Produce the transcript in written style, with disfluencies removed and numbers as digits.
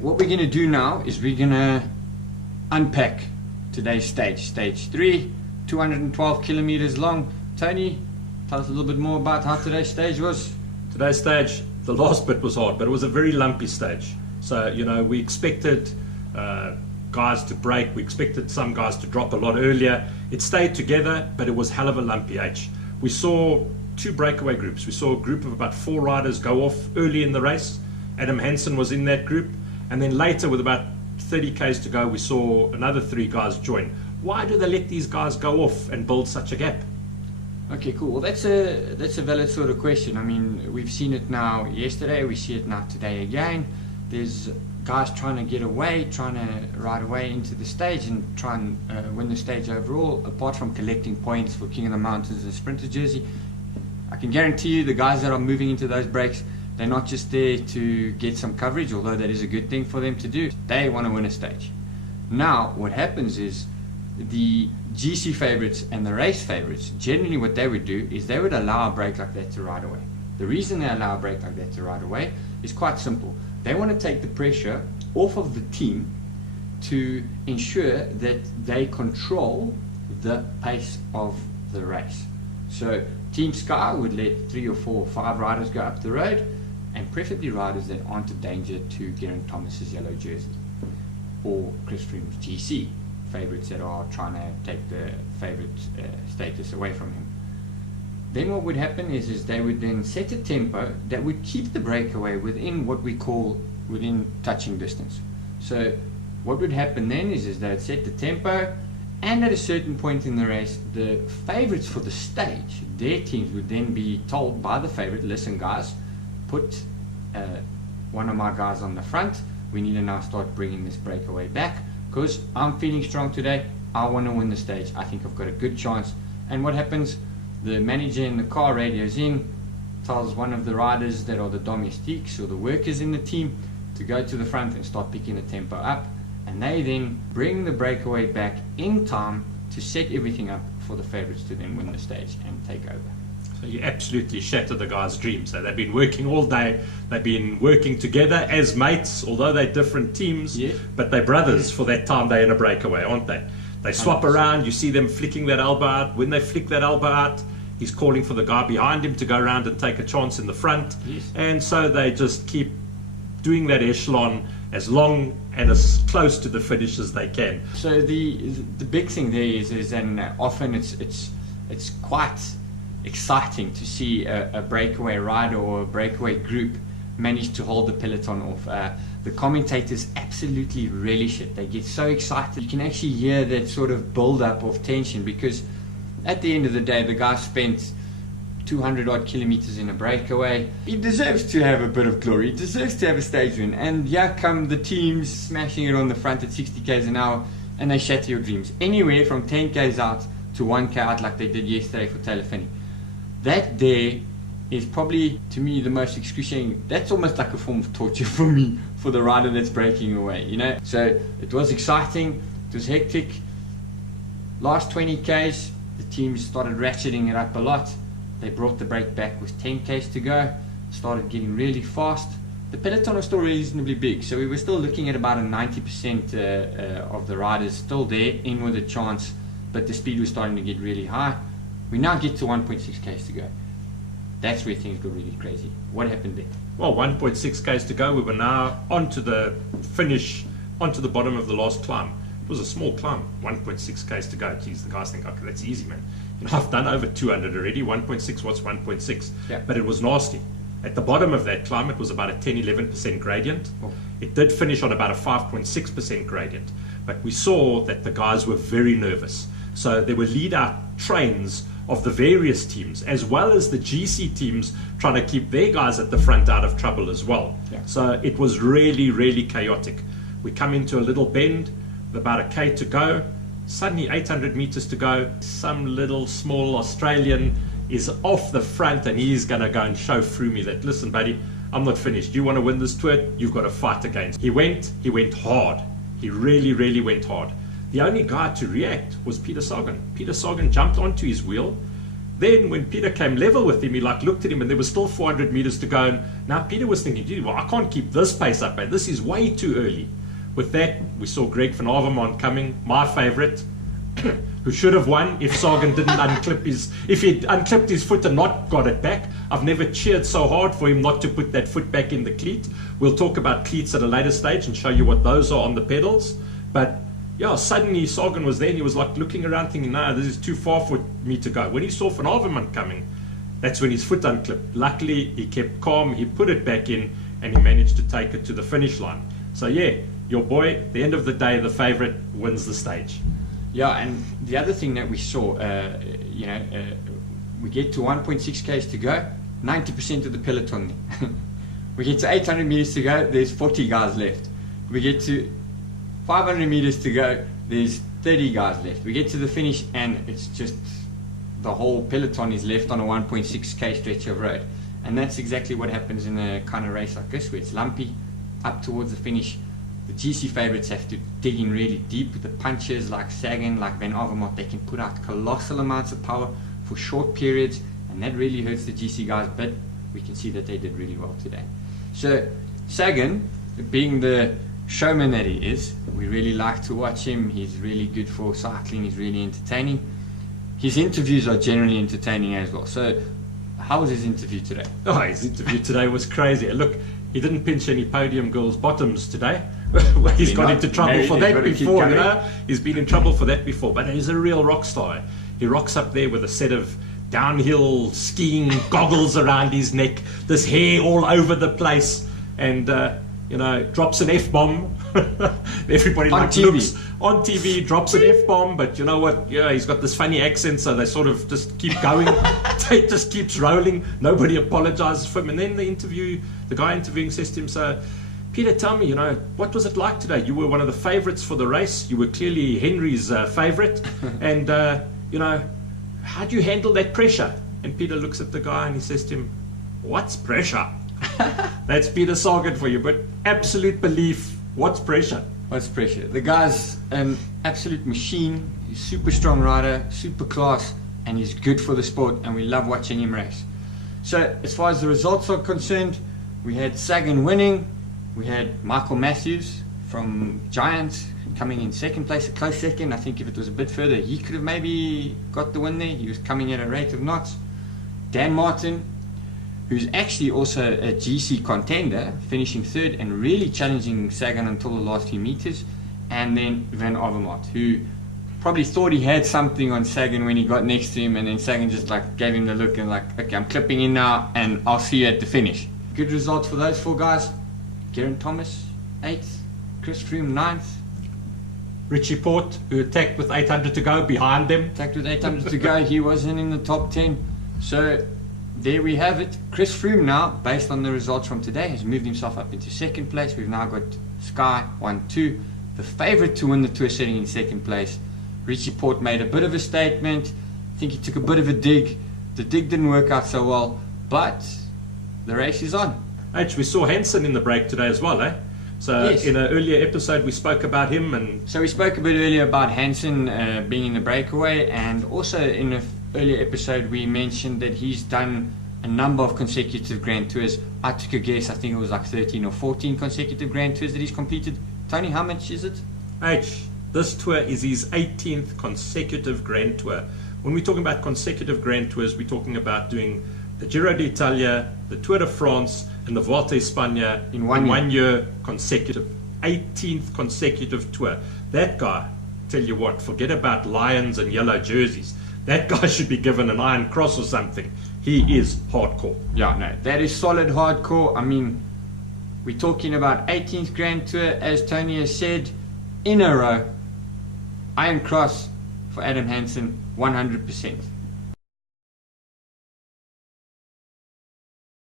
What we're going to do now is we're going to unpack today's stage. Stage 3, 212 kilometers long. Tony, tell us a little bit more about how today's stage was. Today's stage, the last bit was hard, but it was a very lumpy stage. So, we expected guys to break. We expected some guys to drop a lot earlier. It stayed together, but it was hell of a lumpy H. We saw 2 breakaway groups. We saw a group of about 4 riders go off early in the race. Adam Hansen was in that group. And then later, with about 30 Ks to go, we saw another 3 guys join. Why do they let these guys go off and build such a gap? Okay, cool. Well, that's a valid sort of question. I mean, we've seen it now yesterday, we see it now today again. There's guys trying to get away, trying to ride away into the stage and try and win the stage overall, apart from collecting points for King of the Mountains and Sprinter jersey. I can guarantee you the guys that are moving into those breaks, they're not just there to get some coverage, although that is a good thing for them to do. They want to win a stage. Now, what happens is the GC favorites and the race favorites, generally what they would do is they would allow a break like that to ride away. The reason they allow a break like that to ride away is quite simple. They want to take the pressure off of the team to ensure that they control the pace of the race. So Team Sky would let 3 or 4 or 5 riders go up the road, and preferably riders that aren't a danger to Geraint Thomas's yellow jersey or Chris Froome's GC favorites that are trying to take the favorite status away from him. Then what would happen is they would then set a tempo that would keep the breakaway within what we call within touching distance. So what would happen then is they'd set the tempo, and at a certain point in the race, the favorites for the stage, their teams would then be told by the favorite, listen guys, put one of my guys on the front. We need to now start bringing this breakaway back because I'm feeling strong today. I want to win the stage. I think I've got a good chance. And what happens? The manager in the car radios in, tells one of the riders that are the domestiques or the workers in the team to go to the front and start picking the tempo up. And they then bring the breakaway back in time to set everything up for the favorites to then win the stage and take over. So you absolutely shatter the guys' dreams. So they've been working all day. They've been working together as mates, although they're different teams, but they're brothers for that time they're in a breakaway, aren't they? They swap 100%. Around. You see them flicking that elbow out. When they flick that elbow out, he's calling for the guy behind him to go around and take a chance in the front. And so they just keep doing that echelon as long and as close to the finish as they can. So the big thing there is and often it's quite exciting to see a breakaway rider or a breakaway group manage to hold the peloton off. The commentators absolutely relish it. They get so excited. You can actually hear that sort of build-up of tension because at the end of the day, the guy spent 200 odd kilometers in a breakaway. He deserves to have a bit of glory. He deserves to have a stage win. And here come the teams smashing it on the front at 60 k's an hour, and they shatter your dreams. Anywhere from 10 k's out to 1 k out, like they did yesterday for Taylor Phinney. That there is probably, to me, the most excruciating. That's almost like a form of torture for me, for the rider that's breaking away, So it was exciting, it was hectic. Last 20 k's, the teams started ratcheting it up a lot. They brought the break back with 10 k's to go, started getting really fast. The peloton was still reasonably big, so we were still looking at about a 90% of the riders still there, in with a chance, but the speed was starting to get really high. We now get to 1.6 k's to go. That's where things go really crazy. What happened there? Well, 1.6 k's to go. We were now onto the finish, onto the bottom of the last climb. It was a small climb, 1.6 k's to go. Geez, the guys think, okay, that's easy, man. I've done over 200 already. 1.6, what's 1.6? Yeah. But it was nasty. At the bottom of that climb, it was about a 10-11% gradient. Oh. It did finish on about a 5.6% gradient. But we saw that the guys were very nervous. So there were lead-out trains of the various teams, as well as the GC teams trying to keep their guys at the front out of trouble as well. Yeah. So it was really, really chaotic. We come into a little bend with about a K to go. Suddenly 800 meters to go. Some little small Australian is off the front and he's going to go and show Froome that, listen, buddy, I'm not finished. You want to win this tour? You've got to fight against. He went hard. He really, really went hard. The only guy to react was Peter Sagan. Peter Sagan jumped onto his wheel, Then when Peter came level with him, he looked at him and there was still 400 meters to go. And now Peter was thinking, gee, well, I can't keep this pace up, man. This is way too early. With that, we saw Greg van Avermaet coming, my favorite, who should have won if Sagan didn't if he'd unclipped his foot and not got it back. I've never cheered so hard for him not to put that foot back in the cleat. We'll talk about cleats at a later stage and show you what those are on the pedals. But yeah, suddenly Sagan was there and he was looking around thinking, no, this is too far for me to go. When he saw Van Avermaet coming, that's when his foot unclipped. Luckily, he kept calm, he put it back in, and he managed to take it to the finish line. So yeah, your boy, at the end of the day, the favorite wins the stage. Yeah, and the other thing that we saw, we get to 1.6 k's to go, 90% of the peloton. We get to 800 meters to go, there's 40 guys left. We get to 500 meters to go, there's 30 guys left. We get to the finish and it's just the whole peloton is left on a 1.6k stretch of road. And that's exactly what happens in a kind of race like this, where it's lumpy up towards the finish. The GC favorites have to dig in really deep with the punches like Sagan, like Van Avermaet. They can put out colossal amounts of power for short periods, and that really hurts the GC guys, but we can see that they did really well today. So Sagan, being the showman that he is, we really like to watch him. He's really good for cycling, he's really entertaining. His interviews are generally entertaining as well. So how was his interview today? Oh, his interview today was crazy. Look, he didn't pinch any podium girls' bottoms today. He's got into trouble for that before, you know. He's been in trouble for that before, but he's a real rock star. He rocks up there with a set of downhill skiing goggles around his neck, this hair all over the place, and drops an F-bomb. Everybody on TV. looks on TV, drops an F-bomb, but you know what? Yeah, he's got this funny accent, so they sort of just keep going. It just keeps rolling. Nobody apologizes for him. And then the guy interviewing says to him, so, Peter, tell me, what was it like today? You were one of the favorites for the race. You were clearly Henry's favorite. And, how do you handle that pressure? And Peter looks at the guy and he says to him, what's pressure? That's Peter Sagan for you, but absolute belief. What's pressure? What's pressure? The guy's an absolute machine. He's a super strong rider, super class, and he's good for the sport, and we love watching him race. So as far as the results are concerned, we had Sagan winning. We had Michael Matthews from Giant coming in second place, a close second. I think if it was a bit further, he could have maybe got the win there. He was coming at a rate of knots. Dan Martin, who's actually also a GC contender, finishing third and really challenging Sagan until the last few meters. And then Van Avermaet, who probably thought he had something on Sagan when he got next to him, and then Sagan just gave him the look and okay, I'm clipping in now and I'll see you at the finish. Good results for those four guys. Geraint Thomas 8th, Chris Froome 9th. Richie Porte, who attacked with 800 to go behind them. Attacked with 800 to go, he wasn't in the top 10. So there we have it. Chris Froome now, based on the results from today, has moved himself up into second place. We've now got Sky 1-2. The favourite to win the Tour sitting in second place. Richie Porte made a bit of a statement. I think he took a bit of a dig. The dig didn't work out so well, but the race is on. We saw Hansen in the break today as well, eh? So yes. In an earlier episode we spoke about him, and so we spoke a bit earlier about Hansen being in the breakaway, and also in an earlier episode we mentioned that he's done a number of consecutive Grand Tours. I took a guess, I think it was 13 or 14 consecutive Grand Tours that he's completed. Tony, how much is it? This tour is his 18th consecutive Grand Tour. When we're talking about consecutive Grand Tours, we're talking about doing the Giro d'Italia, the Tour de France, and the Volta a España in one year consecutive. 18th consecutive tour. That guy, tell you what, forget about lions and yellow jerseys. That guy should be given an Iron Cross or something. He is hardcore. Yeah, no, that is solid hardcore. I mean, we're talking about 18th Grand Tour, as Tony has said, in a row. Iron Cross for Adam Hansen, 100%.